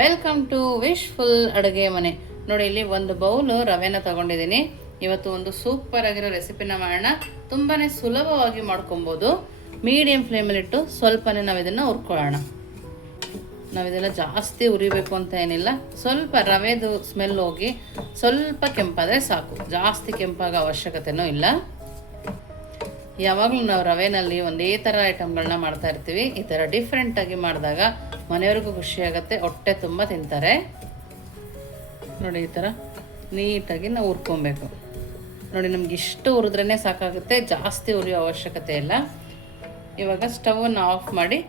Welcome to wishful ಅಡುಗೆ ಮನೆ. ನೋಡಿ, ಇಲ್ಲಿ ಒಂದು ಬೌಲ್ ರವೆನ ತಗೊಂಡಿದ್ದೀನಿ. ಇವತ್ತು ಒಂದು ಸೂಪರ್ ಆಗಿರೋ ರೆಸಿಪಿನ ಮಾಡೋಣ. ತುಂಬಾ ಸುಲಭವಾಗಿ ಮಾಡ್ಕೊಬೋದು. ಮೀಡಿಯಂ ಫ್ಲೇಮಲ್ಲಿಟ್ಟು ಸ್ವಲ್ಪನೇ ನಾವು ಇದನ್ನು ಹುರ್ಕೊಳ್ಳೋಣ. ನಾವಿದೆಲ್ಲ ಜಾಸ್ತಿ ಉರಿಬೇಕು ಅಂತ ಏನಿಲ್ಲ. ಸ್ವಲ್ಪ ರವೆದು ಸ್ಮೆಲ್ ಹೋಗಿ ಸ್ವಲ್ಪ ಕೆಂಪಾದರೆ ಸಾಕು. ಜಾಸ್ತಿ ಕೆಂಪಾಗೋ ಅವಶ್ಯಕತೆನೂ ಇಲ್ಲ. ಯಾವಾಗಲೂ ನಾವು ರವೆನಲ್ಲಿ ಒಂದೇ ಥರ ಐಟಮ್ಗಳನ್ನ ಮಾಡ್ತಾ ಇರ್ತೀವಿ. ಈ ಥರ ಡಿಫ್ರೆಂಟಾಗಿ ಮಾಡಿದಾಗ ಮನೆಯವ್ರಿಗೂ ಖುಷಿಯಾಗುತ್ತೆ, ಹೊಟ್ಟೆ ತುಂಬ ತಿಂತಾರೆ. ನೋಡಿ, ಈ ಥರ ನೀಟಾಗಿ ನಾವು ಹುರ್ಕೊಬೇಕು. ನೋಡಿ, ನಮ್ಗೆ ಇಷ್ಟು ಹುರಿದ್ರೇ ಸಾಕಾಗುತ್ತೆ, ಜಾಸ್ತಿ ಹುರಿಯೋ ಅವಶ್ಯಕತೆ ಇಲ್ಲ. ಇವಾಗ ಸ್ಟವನ್ನು ಆಫ್ ಮಾಡಿ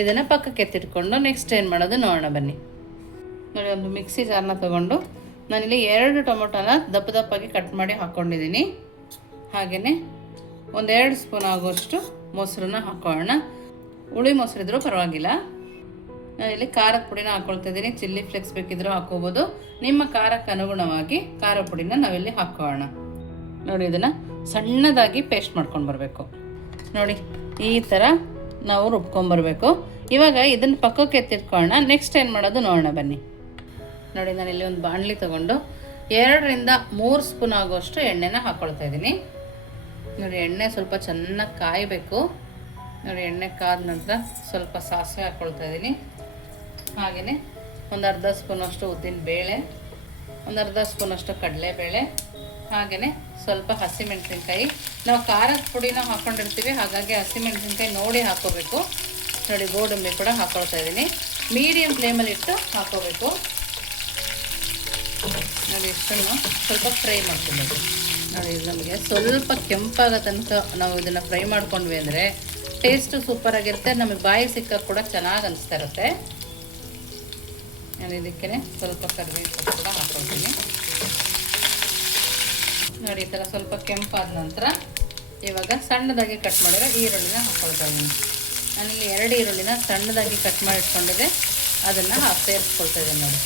ಇದನ್ನು ಪಕ್ಕಕ್ಕೆ ಎತ್ತಿಟ್ಕೊಂಡು ನೆಕ್ಸ್ಟ್ ಏನು ಮಾಡೋದು ನೋಡೋಣ ಬನ್ನಿ. ನೋಡಿ, ಒಂದು ಮಿಕ್ಸಿ ಜಾರ್ನ ತೊಗೊಂಡು ನಾನಿಲ್ಲಿ 2 ಟೊಮೊಟೊನ ದಪ್ಪ ದಪ್ಪಾಗಿ ಕಟ್ ಮಾಡಿ ಹಾಕ್ಕೊಂಡಿದ್ದೀನಿ. ಹಾಗೆಯೇ 1-2 ಸ್ಪೂನ್ ಆಗುವಷ್ಟು ಮೊಸರನ್ನ ಹಾಕೋಣ. ಹುಳಿ ಮೊಸರಿದ್ರೂ ಪರವಾಗಿಲ್ಲ. ನಾನಿಲ್ಲಿ ಖಾರದ ಪುಡಿನ ಹಾಕ್ಕೊಳ್ತಿದ್ದೀನಿ. ಚಿಲ್ಲಿ ಫ್ಲೇಕ್ಸ್ ಬೇಕಿದ್ರೂ ಹಾಕೋಬೋದು. ನಿಮ್ಮ ಖಾರಕ್ಕೆ ಅನುಗುಣವಾಗಿ ಖಾರ ಪುಡಿನ ನಾವಿಲ್ಲಿ ಹಾಕೋಣ. ನೋಡಿ, ಇದನ್ನು ಸಣ್ಣದಾಗಿ ಪೇಸ್ಟ್ ಮಾಡ್ಕೊಂಡು ಬರಬೇಕು. ನೋಡಿ, ಈ ಥರ ನಾವು ರುಬ್ಕೊಂಬರ್ಬೇಕು. ಇವಾಗ ಇದನ್ನು ಪಕ್ಕಕ್ಕೆ ಎತ್ತಿಟ್ಕೊಳ್ಳೋಣ. ನೆಕ್ಸ್ಟ್ ಏನು ಮಾಡೋದು ನೋಡೋಣ ಬನ್ನಿ. ನೋಡಿ, ನಾನಿಲ್ಲಿ ಒಂದು ಬಾಣಲಿ ತೊಗೊಂಡು 2-3 ಸ್ಪೂನ್ ಆಗುವಷ್ಟು ಎಣ್ಣೆನ ಹಾಕ್ಕೊಳ್ತಾ ಇದ್ದೀನಿ. ನೋಡಿ, ಎಣ್ಣೆ ಸ್ವಲ್ಪ ಚೆನ್ನಾಗಿ ಕಾಯಬೇಕು. ನೋಡಿ, ಎಣ್ಣೆ ಕಾದ ನಂತರ ಸ್ವಲ್ಪ ಸಾಸಿವೆ ಹಾಕ್ಕೊಳ್ತಾ ಇದ್ದೀನಿ. ಹಾಗೆಯೇ ಒಂದು ಅರ್ಧ ಸ್ಪೂನಷ್ಟು ಉದ್ದಿನ ಬೇಳೆ, ಒಂದು ಅರ್ಧ ಸ್ಪೂನಷ್ಟು ಕಡಲೆಬೇಳೆ, ಹಾಗೆಯೇ ಸ್ವಲ್ಪ ಹಸಿಮೆಣಸಿನ್ಕಾಯಿ. ನಾವು ಖಾರದ ಪುಡಿನ ಹಾಕ್ಕೊಂಡಿರ್ತೀವಿ, ಹಾಗಾಗಿ ಹಸಿಮೆಣಸಿನ್ಕಾಯಿ ನೋಡಿ ಹಾಕೋಬೇಕು. ನೋಡಿ, ಗೋಡಂಬಿ ಕೂಡ ಹಾಕ್ಕೊಳ್ತಾ ಇದ್ದೀನಿ. ಮೀಡಿಯಂ ಫ್ಲೇಮಲ್ಲಿ ಇಟ್ಟು ಹಾಕೋಬೇಕು. ನೋಡಿ, ಇಷ್ಟನ್ನು ಸ್ವಲ್ಪ ಫ್ರೈ ಮಾಡ್ಕೊಬೇಕು. ನೋಡಿ, ನಮಗೆ ಸ್ವಲ್ಪ ಕೆಂಪಾಗೋ ತನಕ ನಾವು ಇದನ್ನು ಫ್ರೈ ಮಾಡ್ಕೊಂಡ್ವಿ ಅಂದರೆ ಟೇಸ್ಟು ಸೂಪರಾಗಿರುತ್ತೆ. ನಮಗೆ ಬಾಯಿ ಸಿಕ್ಕ ಕೂಡ ಚೆನ್ನಾಗಿ ಅನಿಸ್ತಾ ಇರುತ್ತೆ. ನಾನು ಇದಕ್ಕೆ ಸ್ವಲ್ಪ ಕರಿಬೇವು ಕೂಡ ಹಾಕ್ಕೊಳ್ತೀನಿ. ನೋಡಿ, ಈ ಥರ ಸ್ವಲ್ಪ ಕೆಂಪಾದ ನಂತರ ಇವಾಗ ಸಣ್ಣದಾಗಿ ಕಟ್ ಮಾಡಿರೋ ಈರುಳ್ಳಿನ ಹಾಕ್ಕೊಳ್ತಾ ಇದ್ದೀನಿ. ನಾನಿಲ್ಲಿ 2 ಈರುಳ್ಳಿನ ಸಣ್ಣದಾಗಿ ಕಟ್ ಮಾಡಿ ಇಟ್ಕೊಂಡಿದ್ದೆ, ಅದನ್ನು ಸೇರಿಸ್ಕೊಳ್ತಾ ಇದ್ದೀನಿ. ನೋಡಿ,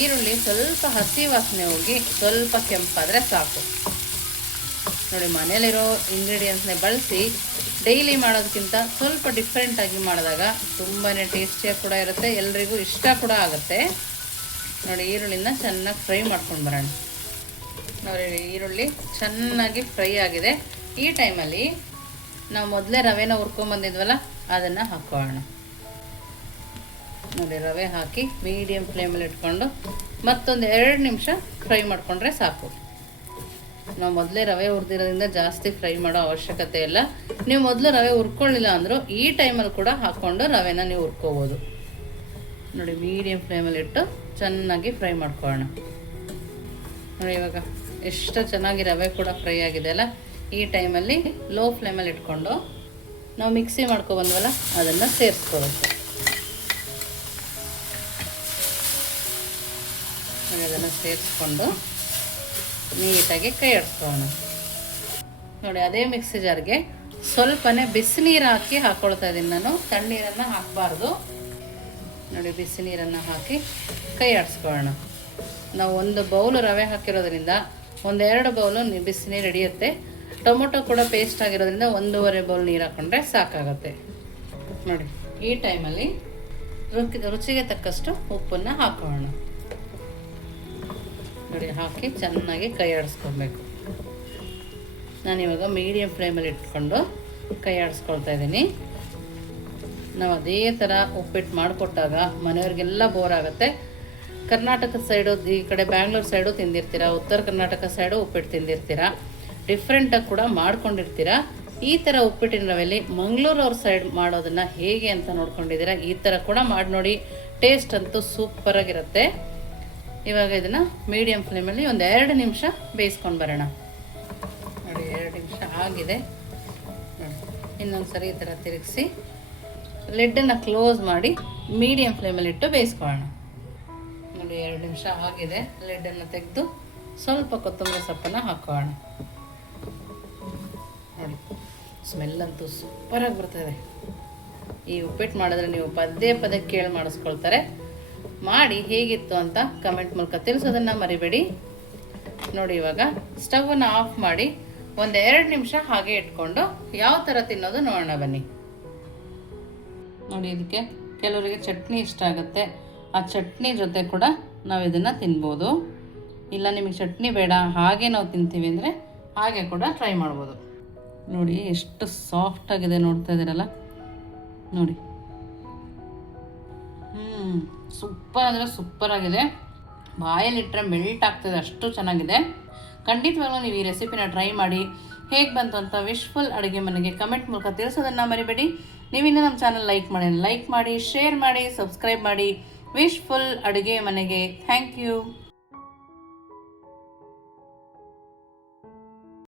ಈರುಳ್ಳಿ ಸ್ವಲ್ಪ ಹಸಿ ವಾಸನೆ ಹೋಗಿ ಸ್ವಲ್ಪ ಕೆಂಪಾದರೆ ಸಾಕು. ನೋಡಿ, ಮನೇಲಿರೋ ಇಂಗ್ರೀಡಿಯೆಂಟ್ಸ್ನೇ ಬಳಸಿ ಡೈಲಿ ಮಾಡೋದಕ್ಕಿಂತ ಸ್ವಲ್ಪ ಡಿಫ್ರೆಂಟಾಗಿ ಮಾಡಿದಾಗ ತುಂಬಾ ಟೇಸ್ಟಿಯಾಗಿ ಕೂಡ ಇರುತ್ತೆ, ಎಲ್ರಿಗೂ ಇಷ್ಟ ಕೂಡ ಆಗುತ್ತೆ. ನೋಡಿ, ಈರುಳ್ಳಿನ ಚೆನ್ನಾಗಿ ಫ್ರೈ ಮಾಡ್ಕೊಂಡು ಬರೋಣ. ನೋಡಿ, ಈರುಳ್ಳಿ ಚೆನ್ನಾಗಿ ಫ್ರೈ ಆಗಿದೆ. ಈ ಟೈಮಲ್ಲಿ ನಾವು ಮೊದಲೇ ರವೆನ ಹುರ್ಕೊಂಬಂದಿದ್ವಲ್ಲ, ಅದನ್ನು ಹಾಕೋಣ. ನೋಡಿ, ರವೆ ಹಾಕಿ ಮೀಡಿಯಂ ಫ್ಲೇಮಲ್ಲಿ ಇಟ್ಕೊಂಡು ಮತ್ತೊಂದು 2 ನಿಮಿಷ ಫ್ರೈ ಮಾಡಿಕೊಂಡ್ರೆ ಸಾಕು. ನಾವು ಮೊದಲೇ ರವೆ ಹುರಿದಿರೋದ್ರಿಂದ ಜಾಸ್ತಿ ಫ್ರೈ ಮಾಡೋ ಅವಶ್ಯಕತೆ ಇಲ್ಲ. ನೀವು ಮೊದಲು ರವೆ ಹುರ್ಕೊಳ್ಳಿಲ್ಲ ಅಂದರೂ ಈ ಟೈಮಲ್ಲಿ ಕೂಡ ಹಾಕ್ಕೊಂಡು ರವೆನ ನೀವು ಹುರ್ಕೋಬೋದು. ನೋಡಿ, ಮೀಡಿಯಂ ಫ್ಲೇಮಲ್ಲಿ ಇಟ್ಟು ಚೆನ್ನಾಗಿ ಫ್ರೈ ಮಾಡ್ಕೊಳ್ಳೋಣ. ನೋಡಿ, ಇವಾಗ ಎಷ್ಟು ಚೆನ್ನಾಗಿ ರವೆ ಕೂಡ ಫ್ರೈ ಆಗಿದೆ ಅಲ್ಲ. ಈ ಟೈಮಲ್ಲಿ ಲೋ ಫ್ಲೇಮಲ್ಲಿ ಇಟ್ಕೊಂಡು ನಾವು ಮಿಕ್ಸಿ ಮಾಡ್ಕೊಬಂದ್ವಲ್ಲ, ಅದನ್ನು ಸೇರಿಸ್ಕೋಬೇಕು. ಅದನ್ನು ಸೇರಿಸ್ಕೊಂಡು ನೀಟಾಗಿ ಕೈ ಆಡಿಸ್ಕೊಳ್ಳೋಣ. ನೋಡಿ, ಅದೇ ಮಿಕ್ಸಿ ಜಾರ್ಗೆ ಸ್ವಲ್ಪನೇ ಬಿಸಿನೀರು ಹಾಕಿ ಹಾಕ್ಕೊಳ್ತಾ ಇದ್ದೀನಿ ನಾನು. ತಣ್ಣೀರನ್ನು ಹಾಕಬಾರ್ದು. ನೋಡಿ, ಬಿಸಿನೀರನ್ನು ಹಾಕಿ ಕೈ ಆಡಿಸ್ಕೊಳ್ಳೋಣ. ನಾವು 1 ಬೌಲ್ ರವೆ ಹಾಕಿರೋದ್ರಿಂದ 1-2 ಬೌಲು ಬಿಸಿನೀರು ಹಿಡಿಯುತ್ತೆ. ಟೊಮೊಟೊ ಕೂಡ ಪೇಸ್ಟ್ ಆಗಿರೋದ್ರಿಂದ 1.5 ಬೌಲ್ ನೀರು ಹಾಕ್ಕೊಂಡ್ರೆ ಸಾಕಾಗುತ್ತೆ. ನೋಡಿ, ಈ ಟೈಮಲ್ಲಿ ರುಚಿಗೆ ತಕ್ಕಷ್ಟು ಉಪ್ಪನ್ನು ಹಾಕೋಣ. ನೋಡಿ, ಹಾಕಿ ಚೆನ್ನಾಗಿ ಕೈ ಆಡಿಸ್ಕೊಬೇಕು. ನಾನಿವಾಗ ಮೀಡಿಯಂ ಫ್ಲೇಮಲ್ಲಿ ಇಟ್ಕೊಂಡು ಕೈ ಆಡಿಸ್ಕೊಳ್ತಾ ಇದ್ದೀನಿ. ನಾವು ಅದೇ ಥರ ಉಪ್ಪಿಟ್ಟು ಮಾಡಿಕೊಟ್ಟಾಗ ಮನೆಯವ್ರಿಗೆಲ್ಲ ಬೋರ್ ಆಗುತ್ತೆ. ಕರ್ನಾಟಕದ ಸೈಡು, ಈ ಕಡೆ ಬ್ಯಾಂಗ್ಳೂರು ಸೈಡು ತಿಂದಿರ್ತೀರ, ಉತ್ತರ ಕರ್ನಾಟಕ ಸೈಡು ಉಪ್ಪಿಟ್ಟು ತಿಂದಿರ್ತೀರ, ಡಿಫ್ರೆಂಟಾಗಿ ಕೂಡ ಮಾಡ್ಕೊಂಡಿರ್ತೀರ. ಈ ಥರ ಉಪ್ಪಿಟ್ಟಿನ ರವೆಯಲ್ಲಿ ಮಂಗಳೂರವ್ರ ಸೈಡ್ ಮಾಡೋದನ್ನು ಹೇಗೆ ಅಂತ ನೋಡ್ಕೊಂಡಿದ್ದೀರ. ಈ ಥರ ಕೂಡ ಮಾಡಿ ನೋಡಿ, ಟೇಸ್ಟ್ ಅಂತೂ ಸೂಪರಾಗಿರುತ್ತೆ. ಇವಾಗ ಇದನ್ನು ಮೀಡಿಯಂ ಫ್ಲೇಮಲ್ಲಿ 2 ನಿಮಿಷ ಬೇಯಿಸ್ಕೊಂಡು ಬರೋಣ. ನೋಡಿ, 2 ನಿಮಿಷ ಆಗಿದೆ. ನೋಡಿ, ಇನ್ನೊಂದು ಸರಿ ಈ ಥರ ತಿರುಗಿಸಿ ಲಿಡ್ಡನ್ನು ಕ್ಲೋಸ್ ಮಾಡಿ ಮೀಡಿಯಂ ಫ್ಲೇಮಲ್ಲಿಟ್ಟು ಬೇಯಿಸ್ಕೊಳ್ಳೋಣ. ನೋಡಿ, 2 ನಿಮಿಷ ಆಗಿದೆ. ಲಿಡ್ಡನ್ನು ತೆಗೆದು ಸ್ವಲ್ಪ ಕೊತ್ತಂಬರಿ ಸೊಪ್ಪನ್ನು ಹಾಕೋಣ. ನೋಡಿ, ಸ್ಮೆಲ್ಲಂತೂ ಸೂಪರಾಗಿ ಬರ್ತದೆ. ಈ ಉಪ್ಪಿಟ್ಟು ಮಾಡಿದ್ರೆ ನೀವು ಪದೇ ಕೇಳಿ ಮಾಡಿಸ್ಕೊಳ್ತಾರೆ. ಮಾಡಿ ಹೇಗಿತ್ತು ಅಂತ ಕಮೆಂಟ್ ಮೂಲಕ ತಿಳಿಸೋದನ್ನು ಮರಿಬೇಡಿ. ನೋಡಿ, ಇವಾಗ ಸ್ಟವನ್ನು ಆಫ್ ಮಾಡಿ 1-2 ನಿಮಿಷ ಹಾಗೆ ಇಟ್ಕೊಂಡು ಯಾವ ಥರ ತಿನ್ನೋದು ನೋಡೋಣ ಬನ್ನಿ. ನೋಡಿ, ಇದಕ್ಕೆ ಕೆಲವರಿಗೆ ಚಟ್ನಿ ಇಷ್ಟ ಆಗುತ್ತೆ, ಆ ಚಟ್ನಿ ಜೊತೆ ಕೂಡ ನಾವು ಇದನ್ನು ತಿನ್ಬೋದು. ಇಲ್ಲ ನಿಮಗೆ ಚಟ್ನಿ ಬೇಡ ಹಾಗೆ ನಾವು ತಿಂತೀವಿ ಅಂದರೆ ಹಾಗೆ ಕೂಡ ಟ್ರೈ ಮಾಡ್ಬೋದು. ನೋಡಿ ಎಷ್ಟು ಸಾಫ್ಟಾಗಿದೆ, ನೋಡ್ತಾ ಇದ್ದೀರಲ್ಲ ನೋಡಿ. ಸೂಪರ್ ಅಂದರೆ ಸೂಪರ್ ಆಗಿದೆ, ಬಾಯಲ್ಲಿಟ್ಟರೆ ಮೆಲ್ಟ್ ಆಗ್ತದೆ, ಅಷ್ಟು ಚೆನ್ನಾಗಿದೆ. ಖಂಡಿತವಾಗ್ಲೂ ನೀವು ಈ ರೆಸಿಪಿನ ಟ್ರೈ ಮಾಡಿ. ಹೇಗೆ ಬಂತು ಅಂತ ವಿಶ್ಫುಲ್ ಅಡುಗೆ ಮನೆಗೆ ಕಮೆಂಟ್ ಮೂಲಕ ತಿಳಿಸೋದನ್ನು ಮರಿಬೇಡಿ. ನೀವಿನ್ನೂ ನಮ್ಮ ಚಾನಲ್ ಲೈಕ್ ಮಾಡಿ, ಶೇರ್ ಮಾಡಿ, ಸಬ್ಸ್ಕ್ರೈಬ್ ಮಾಡಿ. ವಿಶ್ಫುಲ್ ಅಡುಗೆ ಮನೆಗೆ ಥ್ಯಾಂಕ್ ಯು.